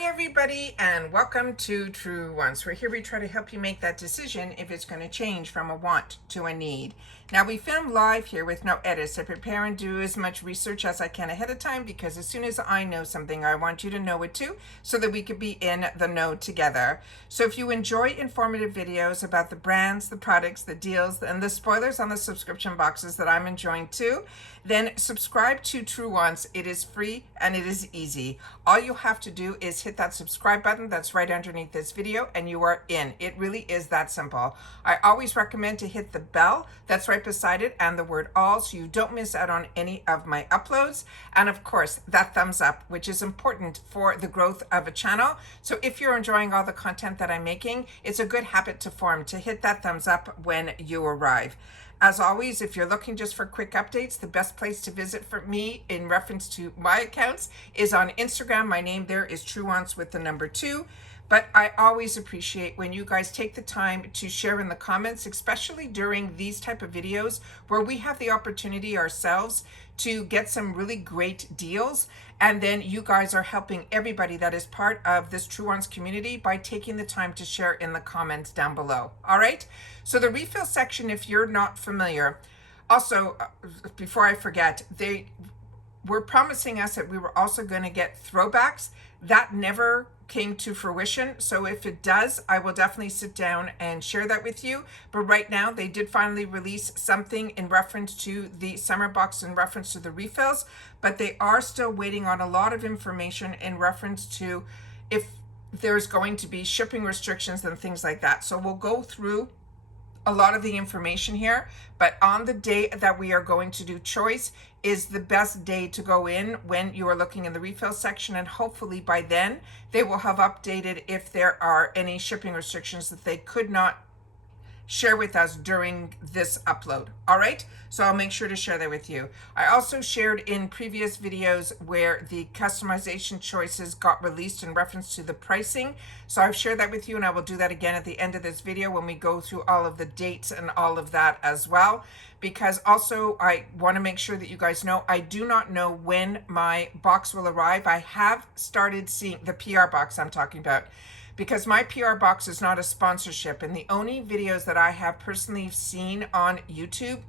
Hi everybody and welcome to Truewants. We're here we try to help you make that decision if it's going to change from a want to a need. Now we film live here with no edits. I prepare and do as much research as I can ahead of time because as soon as I know something I want you to know it too so that we could be in the know together. So if you enjoy informative videos about the brands, the products, the deals, and the spoilers on the subscription boxes that I'm enjoying too, then subscribe to Truewants. It is free and it is easy. All you have to do is hit that subscribe button that's right underneath this video and you are in. It really is that simple. I always recommend to hit the bell that's right beside it and the word all so you don't miss out on any of my uploads. And of course, that thumbs up, which is important for the growth of a channel. So if you're enjoying all the content that I'm making, it's a good habit to form to hit that thumbs up when you arrive. As always, if you're looking just for quick updates, the best place to visit for me in reference to my accounts is on Instagram. My name there is Truewants with the number 2. But I always appreciate when you guys take the time to share in the comments, especially during these type of videos where we have the opportunity ourselves to get some really great deals. And then you guys are helping everybody that is part of this Truewants community by taking the time to share in the comments down below. All right. So the refill section, if you're not familiar, also, before I forget, they were promising us that we were also going to get throwbacks. That never came to fruition. So if it does, I will definitely sit down and share that with you. But right now they did finally release something in reference to the summer box in reference to the refills, but they are still waiting on a lot of information in reference to if there's going to be shipping restrictions and things like that. So we'll go through a lot of the information here, but on the day that we are going to do choice is the best day to go in when you are looking in the refill section, and hopefully by then they will have updated if there are any shipping restrictions that they could not share with us during this upload. All right, so I'll make sure to share that with you. I also shared in previous videos where the customization choices got released in reference to the pricing. So I've shared that with you and I will do that again at the end of this video when we go through all of the dates and all of that as well. Because also I want to make sure that you guys know, I do not know when my box will arrive. I have started seeing the PR box I'm talking about, because my PR box is not a sponsorship, and the only videos that I have personally seen on YouTube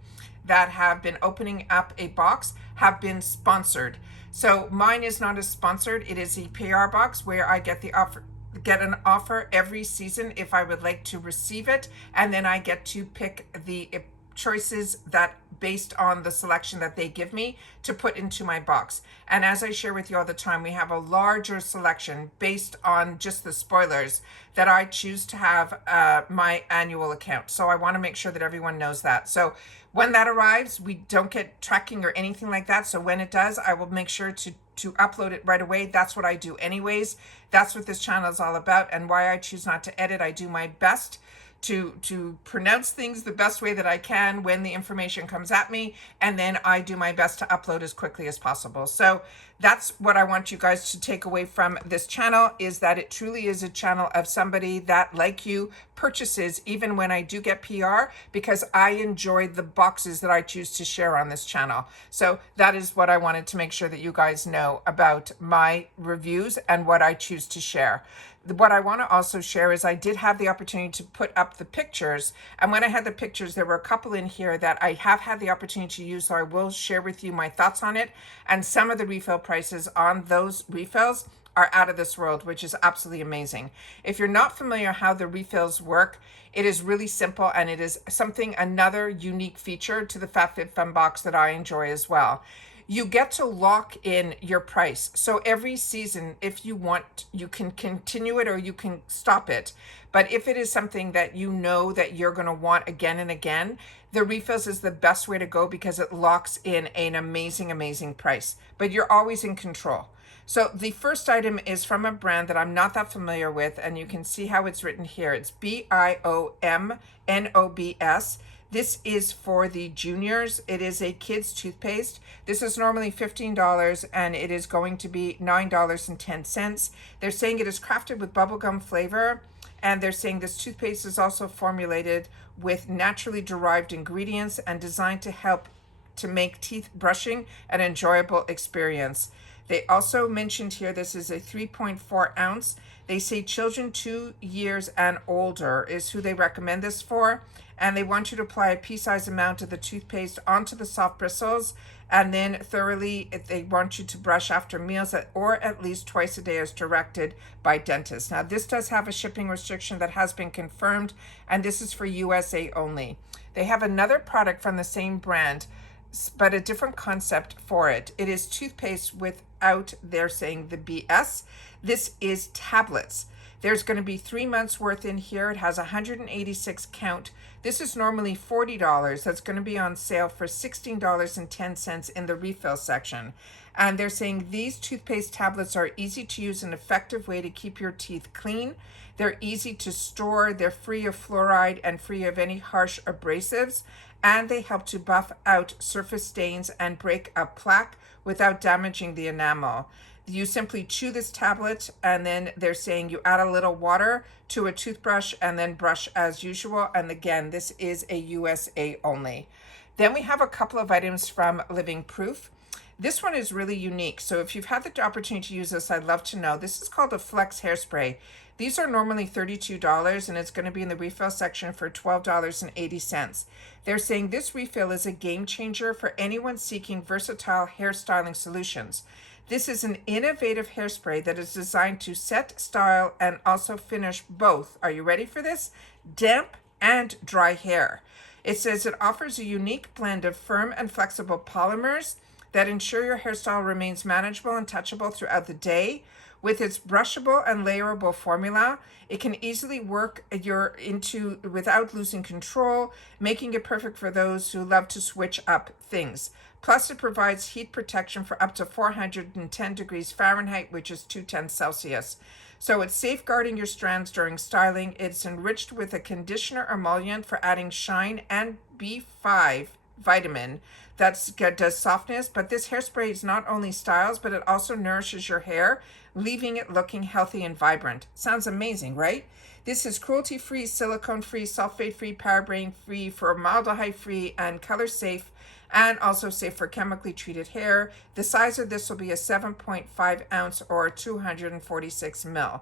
that have been opening up a box have been sponsored. So mine is not as sponsored. It is a PR box where I get an offer every season if I would like to receive it, and then I get to pick the choices that based on the selection that they give me to put into my box. And as I share with you all the time, we have a larger selection based on just the spoilers that I choose to have my annual account. So I want to make sure that everyone knows that. So when that arrives, we don't get tracking or anything like that. So when it does, I will make sure to upload it right away. That's what I do anyways. That's what this channel is all about, and why I choose not to edit. I do my best to pronounce things the best way that I can when the information comes at me, and then I do my best to upload as quickly as possible. So that's what I want you guys to take away from this channel, is that it truly is a channel of somebody that, like you, purchases even when I do get PR, because I enjoy the boxes that I choose to share on this channel. So that is what I wanted to make sure that you guys know about my reviews and what I choose to share. What I want to also share is I did have the opportunity to put up the pictures, and when I had the pictures, there were a couple in here that I have had the opportunity to use, so I will share with you my thoughts on it. And some of the refill prices on those refills are out of this world, which is absolutely amazing. If you're not familiar how the refills work, it is really simple, and it is another unique feature to the FabFitFun box that I enjoy as well. You get to lock in your price. So every season, if you want, you can continue it or you can stop it. But if it is something that you know that you're going to want again and again, the refills is the best way to go because it locks in an amazing, amazing price. But you're always in control. So the first item is from a brand that I'm not that familiar with, and you can see how it's written here. It's BIOMNOBS. This is for the juniors. It is a kid's toothpaste. This is normally $15 and it is going to be $9.10. They're saying it is crafted with bubblegum flavor, and they're saying this toothpaste is also formulated with naturally derived ingredients and designed to help to make teeth brushing an enjoyable experience. They also mentioned here this is a 3.4 ounce. They say children 2 years and older is who they recommend this for. And they want you to apply a pea-sized amount of the toothpaste onto the soft bristles, and then thoroughly, they want you to brush after meals or at least twice a day as directed by dentists. Now, this does have a shipping restriction that has been confirmed, and this is for USA only. They have another product from the same brand, but a different concept for it. It is toothpaste without, they're saying, the BS. This is tablets. There's going to be 3 months worth in here. It has 186 count. This is normally $40. That's going to be on sale for $16.10 in the refill section. And they're saying these toothpaste tablets are easy to use and effective way to keep your teeth clean. They're easy to store. They're free of fluoride and free of any harsh abrasives. And they help to buff out surface stains and break up plaque without damaging the enamel. You simply chew this tablet, and then they're saying you add a little water to a toothbrush and then brush as usual. And again, this is a USA only. Then we have a couple of items from Living Proof. This one is really unique. So if you've had the opportunity to use this, I'd love to know. This is called a Flex Hairspray. These are normally $32, and it's going to be in the refill section for $12.80. They're saying this refill is a game changer for anyone seeking versatile hairstyling solutions. This is an innovative hairspray that is designed to set, style, and also finish both. Are you ready for this? Damp and dry hair. It says it offers a unique blend of firm and flexible polymers that ensure your hairstyle remains manageable and touchable throughout the day. With its brushable and layerable formula, it can easily work without losing control, making it perfect for those who love to switch up things. Plus, it provides heat protection for up to 410 degrees Fahrenheit, which is 210 Celsius. So it's safeguarding your strands during styling. It's enriched with a conditioner emollient for adding shine and B5 vitamin that does softness. But this hairspray is not only styles, but it also nourishes your hair, leaving it looking healthy and vibrant. Sounds amazing, right? This is cruelty-free, silicone-free, sulfate-free, paraben-free, formaldehyde-free, and color-safe, and also safe for chemically treated hair. The size of this will be a 7.5 ounce or 246 ml.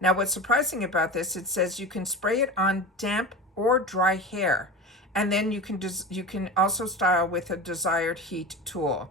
Now, what's surprising about this, it says you can spray it on damp or dry hair, and then you can also style with a desired heat tool.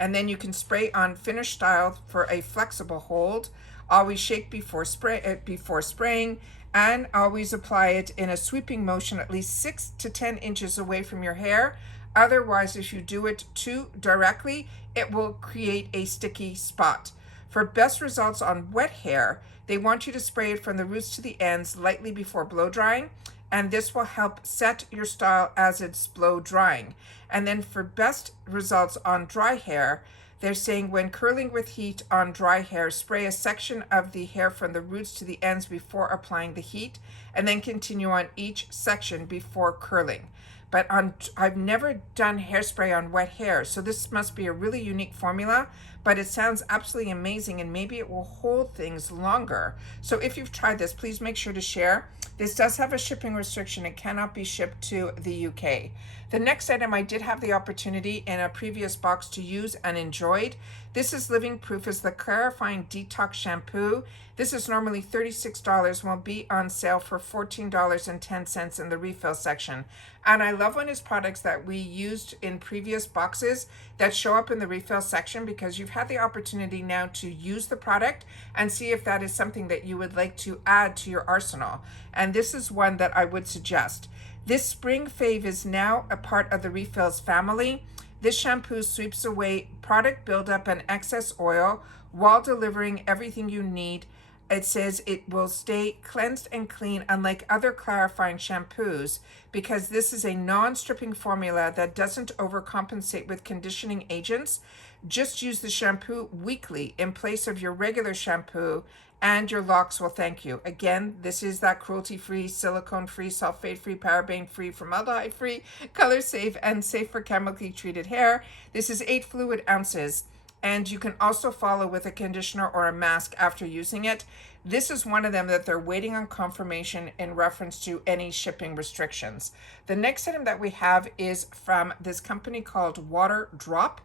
And then you can spray on finished style for a flexible hold. Always shake before spraying, and always apply it in a sweeping motion at least 6 to 10 inches away from your hair. Otherwise, if you do it too directly, it will create a sticky spot. For best results on wet hair, they want you to spray it from the roots to the ends lightly before blow drying, and this will help set your style as it's blow drying. And then for best results on dry hair, they're saying when curling with heat on dry hair, spray a section of the hair from the roots to the ends before applying the heat, and then continue on each section before curling. But I've never done hairspray on wet hair, so this must be a really unique formula, but it sounds absolutely amazing, and maybe it will hold things longer. So if you've tried this, please make sure to share. This does have a shipping restriction. It cannot be shipped to the UK. The next item I did have the opportunity in a previous box to use and enjoyed. This is Living Proof, is the Clarifying Detox Shampoo. This is normally $36, will be on sale for $14.10 in the refill section. And I love when it's products that we used in previous boxes that show up in the refill section, because you've had the opportunity now to use the product and see if that is something that you would like to add to your arsenal. And this is one that I would suggest. This spring fave is now a part of the refills family. This shampoo sweeps away product buildup and excess oil while delivering everything you need. It says it will stay cleansed and clean, unlike other clarifying shampoos, because this is a non-stripping formula that doesn't overcompensate with conditioning agents. Just use the shampoo weekly in place of your regular shampoo, and your locks will thank you. Again, this is that cruelty-free, silicone-free, sulfate-free, paraben-free, formaldehyde-free, color-safe, and safe for chemically treated hair. This is 8 fluid ounces. And you can also follow with a conditioner or a mask after using it. This is one of them that they're waiting on confirmation in reference to any shipping restrictions. The next item that we have is from this company called Water Drop.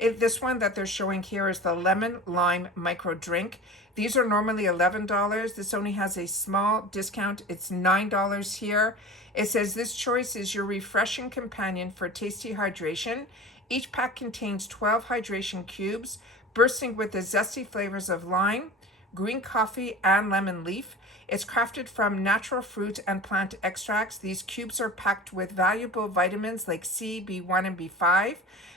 This one that they're showing here is the Lemon Lime Micro Drink. These are normally $11. This only has a small discount. It's $9 here. It says this choice is your refreshing companion for tasty hydration. Each pack contains 12 hydration cubes, bursting with the zesty flavors of lime, green coffee, and lemon leaf. It's crafted from natural fruit and plant extracts. These cubes are packed with valuable vitamins like C, B1, and B5,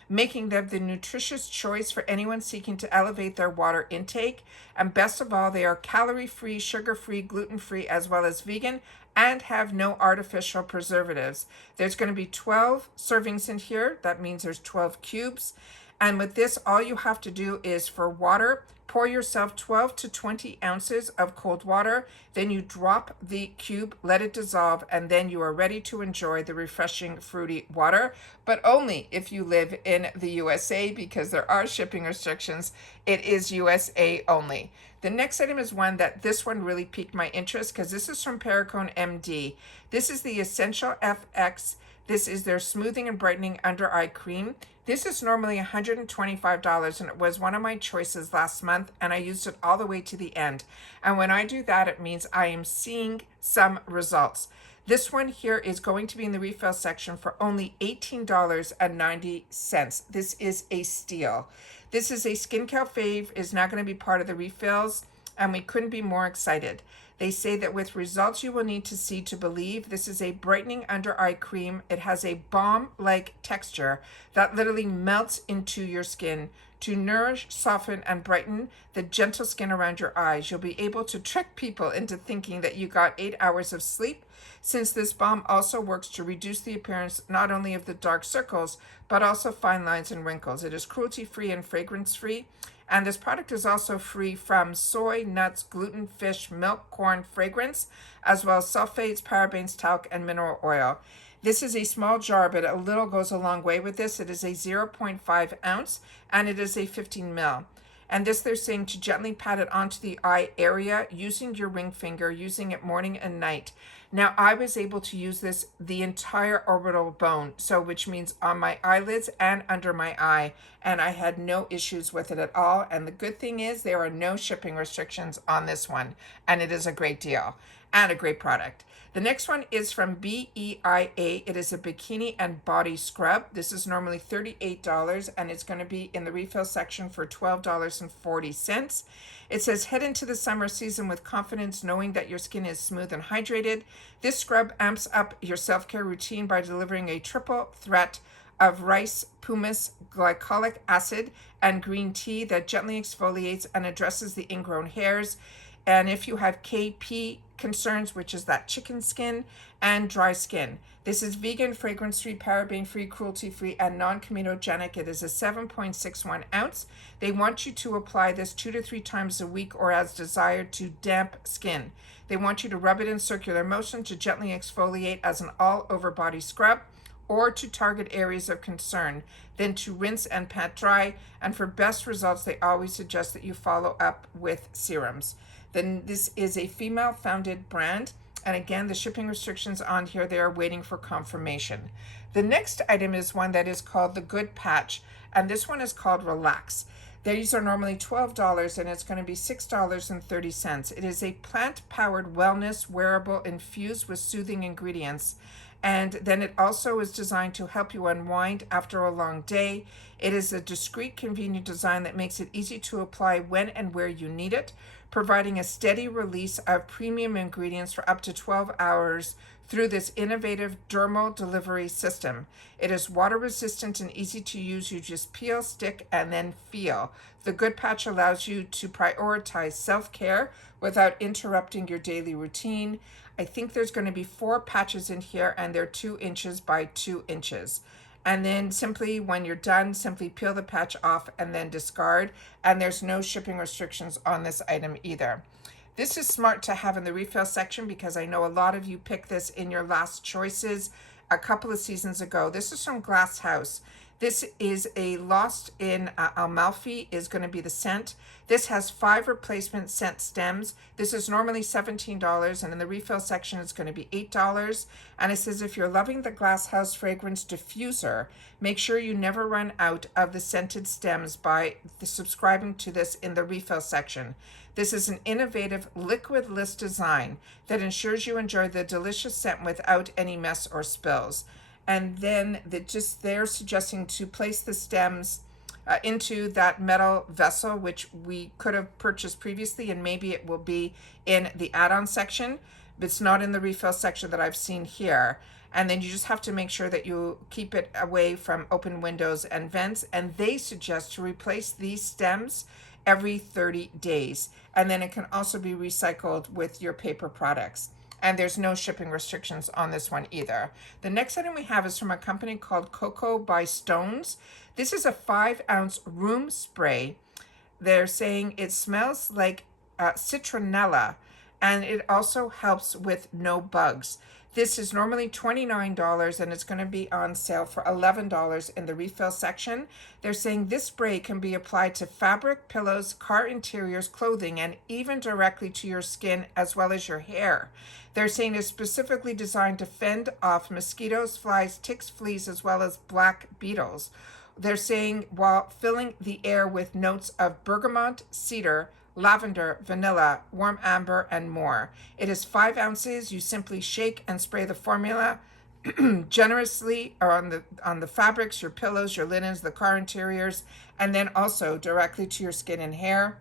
making them the nutritious choice for anyone seeking to elevate their water intake. And best of all, they are calorie-free, sugar-free, gluten-free, as well as vegan, and have no artificial preservatives. There's going to be 12 servings in here. That means there's 12 cubes. And with this, all you have to do is for water, pour yourself 12 to 20 ounces of cold water. Then you drop the cube, let it dissolve, and then you are ready to enjoy the refreshing fruity water. But only if you live in the USA, because there are shipping restrictions. It is USA only. The next item is one that this one really piqued my interest because this is from Perricone MD. This is the Essential FX. This is their smoothing and brightening under eye cream. This is normally $125, and it was one of my choices last month, and I used it all the way to the end. And when I do that, it means I am seeing some results. This one here is going to be in the refill section for only $18.90. This is a steal. This is a Skincare Fave, is now going to be part of the refills, and we couldn't be more excited. They say that with results you will need to see to believe. This is a brightening under eye cream. It has a balm-like texture that literally melts into your skin to nourish, soften, and brighten the gentle skin around your eyes. You'll be able to trick people into thinking that you got 8 hours of sleep, since this balm also works to reduce the appearance not only of the dark circles, but also fine lines and wrinkles. It is cruelty-free and fragrance-free. And this product is also free from soy, nuts, gluten, fish, milk, corn, fragrance, as well as sulfates, parabens, talc, and mineral oil. This is a small jar, but a little goes a long way with this. It is a 0.5 ounce, and it is a 15 ml. And this, they're saying to gently pat it onto the eye area using your ring finger, using it morning and night. Now, I was able to use this the entire orbital bone, so which means on my eyelids and under my eye, and I had no issues with it at all. And the good thing is there are no shipping restrictions on this one, and it is a great deal and a great product. The next one is from BEIA. It is a bikini and body scrub. This is normally $38, and it's going to be in the refill section for $12.40. It says, head into the summer season with confidence, knowing that your skin is smooth and hydrated. This scrub amps up your self-care routine by delivering a triple threat of rice, pumice, glycolic acid, and green tea that gently exfoliates and addresses the ingrown hairs. And if you have KP concerns, which is that chicken skin and dry skin, this is vegan, fragrance-free, paraben-free, cruelty-free, and non-comedogenic. It is a 7.61 ounce. They want you to apply this 2 to 3 times a week or as desired to damp skin. They want you to rub it in circular motion to gently exfoliate as an all-over body scrub, or to target areas of concern, then to rinse and pat dry. And for best results, they always suggest that you follow up with serums. Then this is a female-founded brand. And again, the shipping restrictions on here, they are waiting for confirmation. The next item is one that is called the Good Patch, and this one is called Relax. These are normally $12, and it's going to be $6.30. It is a plant-powered wellness wearable infused with soothing ingredients. And then it also is designed to help you unwind after a long day. It is a discreet, convenient design that makes it easy to apply when and where you need it, providing a steady release of premium ingredients for up to 12 hours through this innovative dermal delivery system. It is water resistant and easy to use. You just peel, stick, and then feel. The Good Patch allows you to prioritize self-care without interrupting your daily routine. I think there's going to be 4 patches in here, and they're 2 inches by 2 inches. And then simply when you're done, simply peel the patch off and then discard. And there's no shipping restrictions on this item either. This is smart to have in the refill section because I know a lot of you picked this in your last choices a couple of seasons ago. This is from Glass House. This is a Lost in Amalfi is going to be the scent. This has 5 replacement scent stems. This is normally $17, and in the refill section it's going to be $8. And it says if you're loving the Glass House Fragrance Diffuser, make sure you never run out of the scented stems by subscribing to this in the refill section. This is an innovative liquid-less design that ensures you enjoy the delicious scent without any mess or spills. And then they're suggesting to place the stems into that metal vessel, which we could have purchased previously, and maybe it will be in the add-on section, but it's not in the refill section that I've seen here. And then you just have to make sure that you keep it away from open windows and vents. And they suggest to replace these stems every 30 days. And then it can also be recycled with your paper products. And there's no shipping restrictions on this one either. The next item we have is from a company called Cocoa by Stones. This is a 5-ounce room spray. They're saying it smells like citronella, and it also helps with no bugs. This is normally $29, and it's going to be on sale for $11 in the refill section. They're saying this spray can be applied to fabric, pillows, car interiors, clothing, and even directly to your skin as well as your hair. They're saying it's specifically designed to fend off mosquitoes, flies, ticks, fleas, as well as black beetles. They're saying while filling the air with notes of bergamot, cedar, lavender, vanilla, warm amber, and more. It is 5 ounces. You simply shake and spray the formula generously on the fabrics, your pillows, your linens, the car interiors, and then also directly to your skin and hair.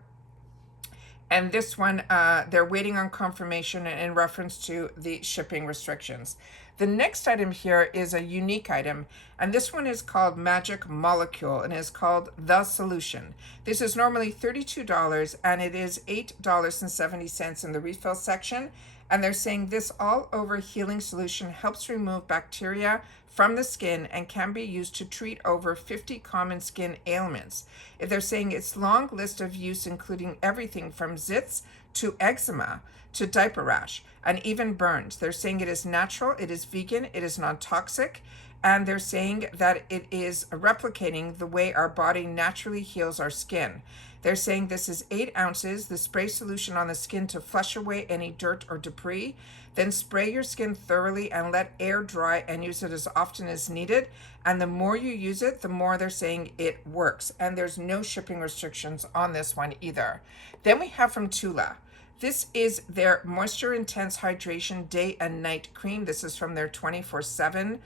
And this one, they're waiting on confirmation in reference to the shipping restrictions. The next item here is a unique item, and this one is called Magic Molecule, and is called The Solution. This is normally $32, and it is $8.70 in the refill section. And they're saying this all-over healing solution helps remove bacteria from the skin and can be used to treat over 50 common skin ailments. They're saying its long list of use, including everything from zits to eczema to diaper rash and even burns. They're saying it is natural, it is vegan, it is non-toxic, and they're saying that it is replicating the way our body naturally heals our skin. They're saying this is 8 ounces, the spray solution on the skin to flush away any dirt or debris. Then spray your skin thoroughly and let air dry and use it as often as needed. And the more you use it, the more they're saying it works. And there's no shipping restrictions on this one either. Then we have from Tula. This is their Moisture Intense Hydration Day and Night Cream. This is from their 24/7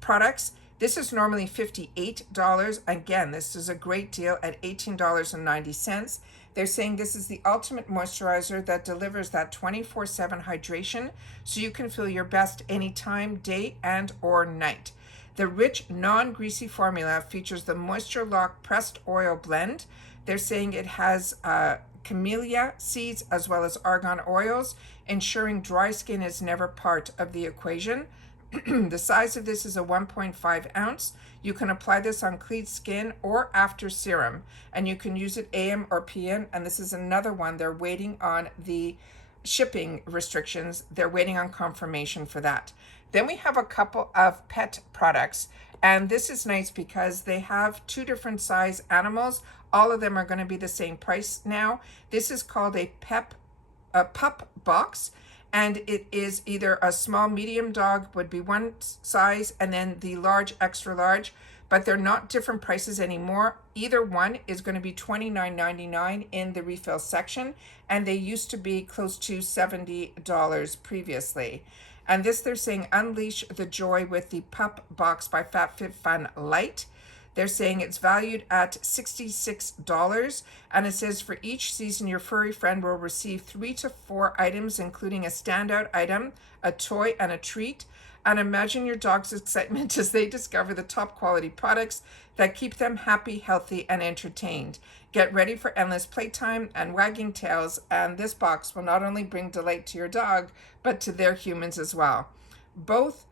products. This is normally $58. Again, this is a great deal at $18.90. They're saying this is the ultimate moisturizer that delivers that 24/7 hydration so you can feel your best anytime, day and or night. The rich, non-greasy formula features the Moisture Lock Pressed Oil Blend. They're saying it has camellia seeds as well as argan oils, ensuring dry skin is never part of the equation. The size of this is a 1.5 ounce. You can apply this on clean skin or after serum, and you can use it AM or PM. And this is another one. They're waiting on the shipping restrictions. They're waiting on confirmation for that. Then we have a couple of pet products, and this is nice because they have 2 different size animals. All of them are going to be the same price now. This is called a pup box. And it is either a small medium dog would be one size, and then the large extra large, but they're not different prices anymore. Either one is going to be $29.99 in the refill section, and they used to be close to $70 previously. And this, they're saying unleash the joy with the pup box by FabFitFun Light. They're saying it's valued at $66, and it says for each season, your furry friend will receive 3 to 4 items, including a standout item, a toy, and a treat. And imagine your dog's excitement as they discover the top quality products that keep them happy, healthy, and entertained. Get ready for endless playtime and wagging tails, and this box will not only bring delight to your dog, but to their humans as well. Both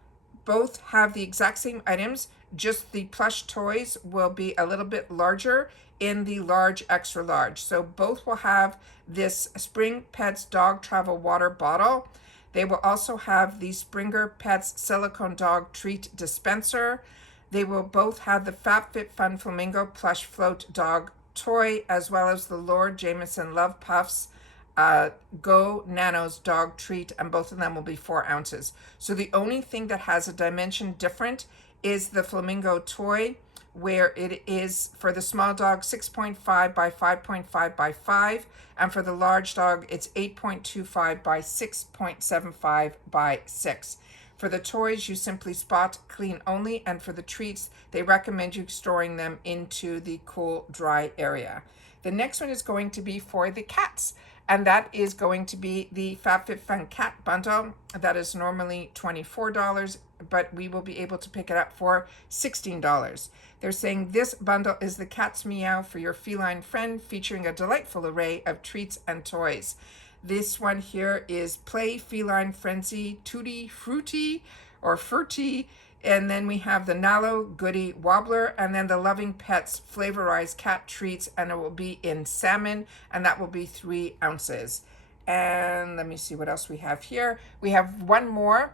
have the exact same items, just the plush toys will be a little bit larger in the large extra large. So both will have this Spring Pets Dog Travel Water Bottle. They will also have the Springer Pets Silicone Dog Treat Dispenser. They will both have the FabFitFun Flamingo Plush Float Dog toy, as well as the Lord Jameson Love Puffs Go Nanos dog treat, and both of them will be 4 ounces. So the only thing that has a dimension different is the Flamingo toy, where it is for the small dog 6.5 by 5.5 by 5, and for the large dog it's 8.25 by 6.75 by 6. For the toys, you simply spot clean only, and for the treats, they recommend you storing them into the cool, dry area. The next one is going to be for the cats, and that is going to be the FabFitFun Cat Bundle. That is normally $24, but we will be able to pick it up for $16. They're saying this bundle is the cat's meow for your feline friend, featuring a delightful array of treats and toys. This one here is Play Feline Frenzy Tutti Frutti or Fruity. And then we have the Nalo Goody Wobbler, and then the Loving Pets Flavorized Cat Treats, and it will be in salmon, and that will be 3 ounces. And let me see what else we have here. We have one more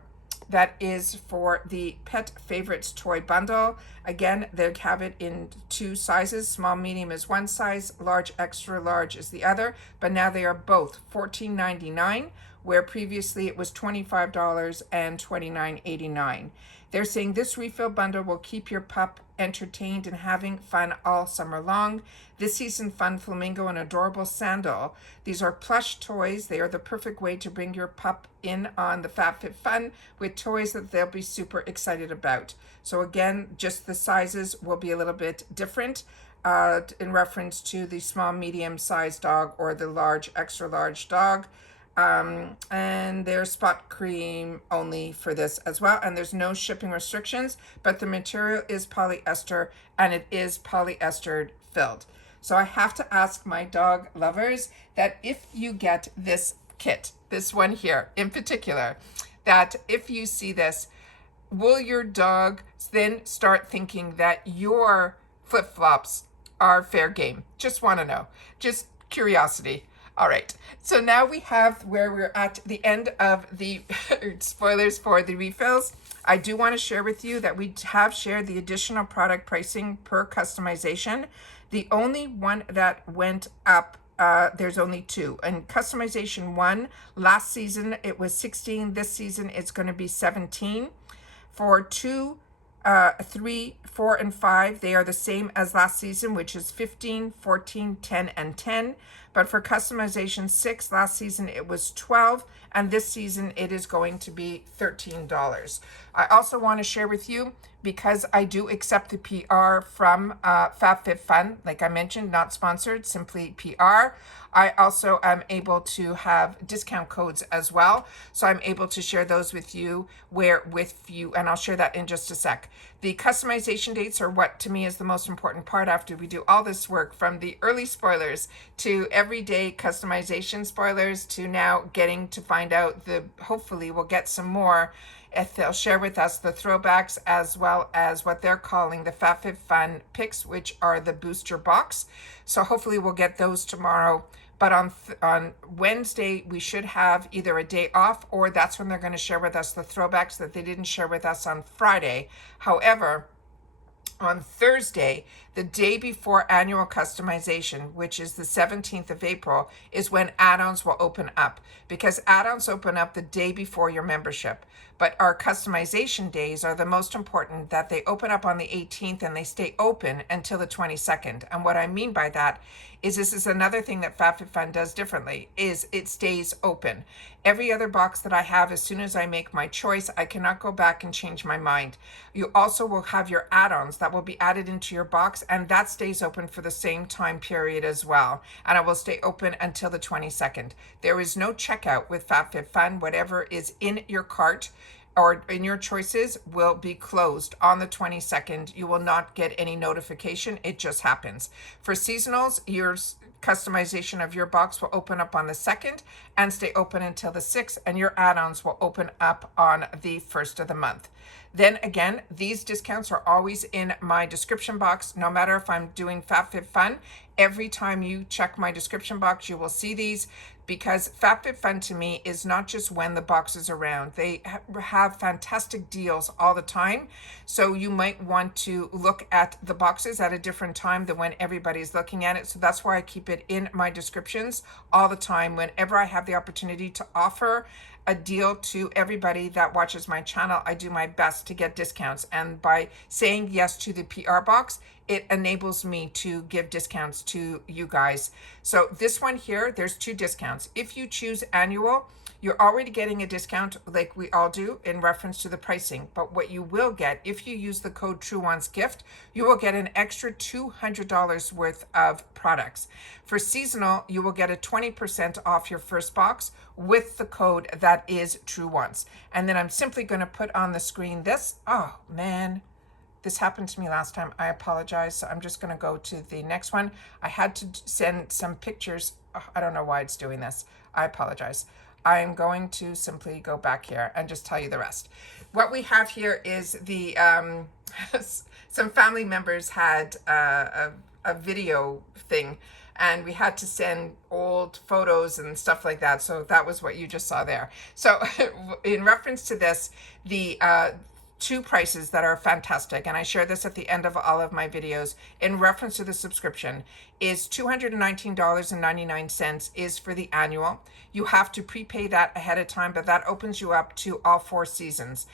that is for the Pet Favorites Toy Bundle. Again, they have it in 2 sizes. Small, medium is one size, large, extra large is the other, but now they are both $14.99, where previously it was $25 and $29.89. They're saying this refill bundle will keep your pup entertained and having fun all summer long. This season, fun flamingo and adorable sandal. These are plush toys. They are the perfect way to bring your pup in on the FabFitFun with toys that they'll be super excited about. So again, just the sizes will be a little bit different in reference to the small, medium-sized dog or the large, extra large dog. And there's spot cream only for this as well, and there's no shipping restrictions, but the material is polyester, and it is polyester filled. So I have to ask my dog lovers that if you get this kit, this one here in particular, that if you see this, will your dog then start thinking that your flip-flops are fair game? Just want to know, just curiosity. All right, so now we have where we're at the end of the spoilers for the refills. I do want to share with you that we have shared the additional product pricing per customization. The only one that went up, there's only 2. And customization 1, last season it was 16. This season it's going to be 17. For 2, 3, 4, and 5, they are the same as last season, which is 15, 14, 10, and 10. But for customization 6, last season it was 12, and this season it is going to be $13. I also want to share with you, because I do accept the PR from FabFitFun, like I mentioned, not sponsored, simply PR. I also am able to have discount codes as well. So I'm able to share those with you, and I'll share that in just a sec. The customization dates are what to me is the most important part after we do all this work, from the early spoilers to everyday customization spoilers to now getting to find out hopefully we'll get some more if they'll share with us the throwbacks, as well as what they're calling the FabFitFun picks, which are the booster box. So hopefully we'll get those tomorrow. But on Wednesday, we should have either a day off, or that's when they're going to share with us the throwbacks that they didn't share with us on Friday. However, on Thursday, the day before annual customization, which is the 17th of April, is when add-ons will open up, because add-ons open up the day before your membership. But our customization days are the most important, that they open up on the 18th and they stay open until the 22nd. And what I mean by that is this is another thing that FabFitFun does differently, is it stays open. Every other box that I have, as soon as I make my choice, I cannot go back and change my mind. You also will have your add-ons that will be added into your box, and that stays open for the same time period as well. And it will stay open until the 22nd. There is no checkout with FabFitFun. Whatever is in your cart or in your choices will be closed on the 22nd. You will not get any notification. It just happens. For seasonals, your customization of your box will open up on the 2nd and stay open until the 6th, and your add-ons will open up on the 1st of the month. Then again, these discounts are always in my description box, no matter if I'm doing FabFitFun. Every time you check my description box, you will see these. because FabFitFun to me is not just when the box is around. They have fantastic deals all the time. So you might want to look at the boxes at a different time than when everybody's looking at it. So that's why I keep it in my descriptions all the time. Whenever I have the opportunity to offer a deal to everybody that watches my channel, I do my best to get discounts. And by saying yes to the PR box, it enables me to give discounts to you guys. So this one here, there's 2 discounts. If you choose annual, you're already getting a discount like we all do in reference to the pricing. But what you will get, if you use the code TrueWantsGift, you will get an extra $200 worth of products. For seasonal, you will get a 20% off your first box with the code that is TrueWants. And then I'm simply going to put on the screen this. Oh man, this happened to me last time. I apologize. So I'm just going to go to the next one. I had to send some pictures. Oh, I don't know why it's doing this. I apologize. I'm going to simply go back here and just tell you the rest. What we have here is the, some family members had a video thing, and we had to send old photos and stuff like that. So that was what you just saw there. So in reference to this, the 2 prices that are fantastic, and I share this at the end of all of my videos in reference to the subscription, is $219.99 is for the annual. You have to prepay that ahead of time, but that opens you up to all 4 seasons.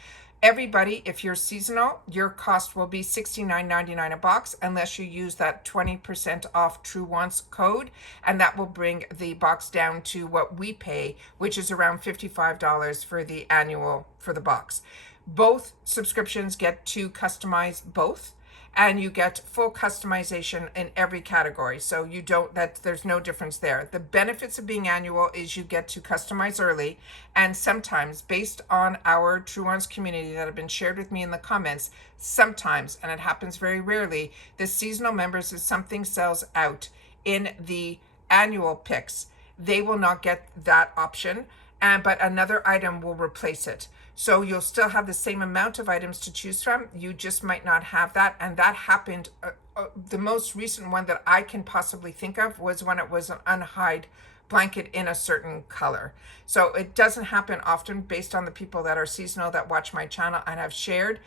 Everybody, if you're seasonal, your cost will be $69.99 a box unless you use that 20% off TrueWants code, and that will bring the box down to what we pay, which is around $55 for the annual for the box. Both subscriptions get to customize both, and you get full customization in every category. So you don't, there's no difference there. The benefits of being annual is you get to customize early, and sometimes based on our TrueWants community that have been shared with me in the comments, sometimes, and it happens very rarely, the seasonal members, if something sells out in the annual picks, they will not get that option, but another item will replace it. So you'll still have the same amount of items to choose from. You just might not have that. And that happened. The most recent one that I can possibly think of was when it was an unhide blanket in a certain color. So it doesn't happen often based on the people that are seasonal that watch my channel and have shared.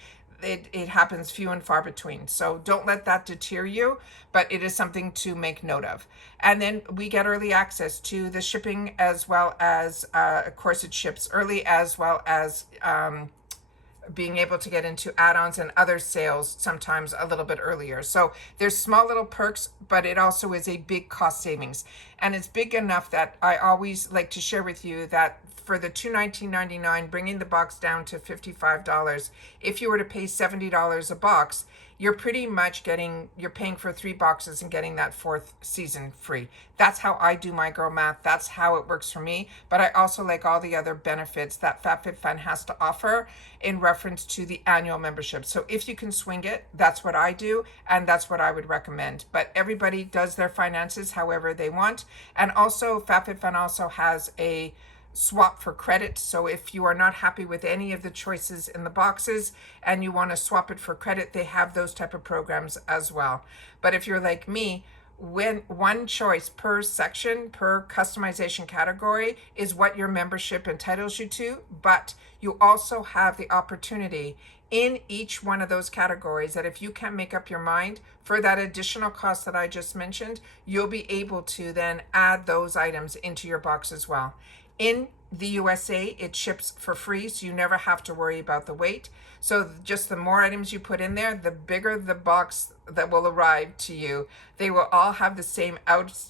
It happens few and far between. So don't let that deter you, but it is something to make note of. And then we get early access to the shipping, as well as, of course, it ships early, as well as being able to get into add-ons and other sales sometimes a little bit earlier. So there's small little perks, but it also is a big cost savings. And it's big enough that I always like to share with you that for the $219.99, bringing the box down to $55, if you were to pay $70 a box, you're pretty much you're paying for 3 boxes and getting that 4th season free. That's how I do my girl math. That's how it works for me. But I also like all the other benefits that FabFitFun has to offer in reference to the annual membership. So if you can swing it, that's what I do, and that's what I would recommend. But everybody does their finances however they want. And also FabFitFun also has a swap for credit. So if you are not happy with any of the choices in the boxes and you want to swap it for credit, they have those type of programs as well. But if you're like me, when one choice per section, per customization category is what your membership entitles you to, but you also have the opportunity in each one of those categories that if you can't make up your mind for that additional cost that I just mentioned, you'll be able to then add those items into your box as well. In the USA, it ships for free, so you never have to worry about the weight. So just the more items you put in there, the bigger the box that will arrive to you. They will all have the same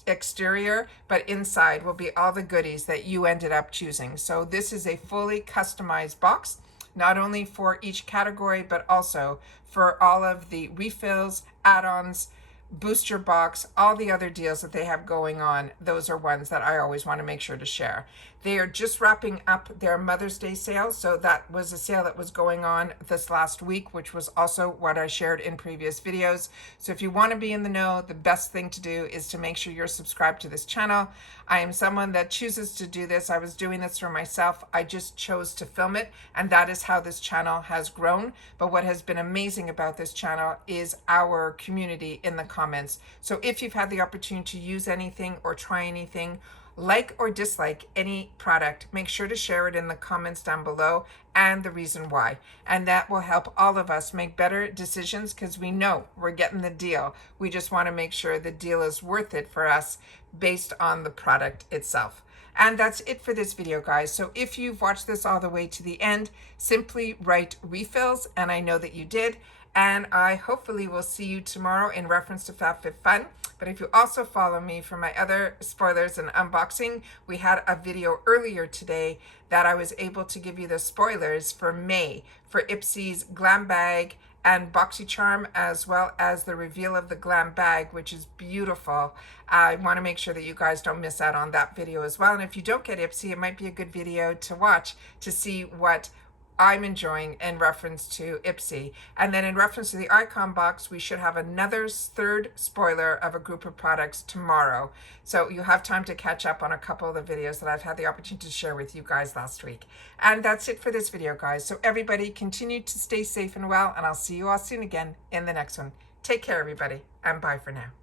exterior, but inside will be all the goodies that you ended up choosing. So this is a fully customized box, not only for each category, but also for all of the refills, add-ons, booster box, all the other deals that they have going on. Those are ones that I always want to make sure to share. They are just wrapping up their Mother's Day sale. So that was a sale that was going on this last week, which was also what I shared in previous videos. So if you want to be in the know, the best thing to do is to make sure you're subscribed to this channel. I am someone that chooses to do this. I was doing this for myself. I just chose to film it, and that is how this channel has grown. But what has been amazing about this channel is our community in the comments. So if you've had the opportunity to use anything or try anything, like or dislike any product, make sure to share it in the comments down below and the reason why. And that will help all of us make better decisions, because we know we're getting the deal. We just want to make sure the deal is worth it for us based on the product itself. And that's it for this video, guys. So if you've watched this all the way to the end, simply write refills, and I know that you did. And I hopefully will see you tomorrow in reference to FabFitFun. But if you also follow me for my other spoilers and unboxing, we had a video earlier today that I was able to give you the spoilers for May for Ipsy's Glam Bag and BoxyCharm, as well as the reveal of the Glam Bag, which is beautiful. I want to make sure that you guys don't miss out on that video as well. And if you don't get Ipsy, it might be a good video to watch to see what I'm enjoying in reference to Ipsy. And then in reference to the icon box, we should have another third spoiler of a group of products tomorrow. So you have time to catch up on a couple of the videos that I've had the opportunity to share with you guys last week. And that's it for this video, guys. So everybody continue to stay safe and well, and I'll see you all soon again in the next one. Take care, everybody, and bye for now.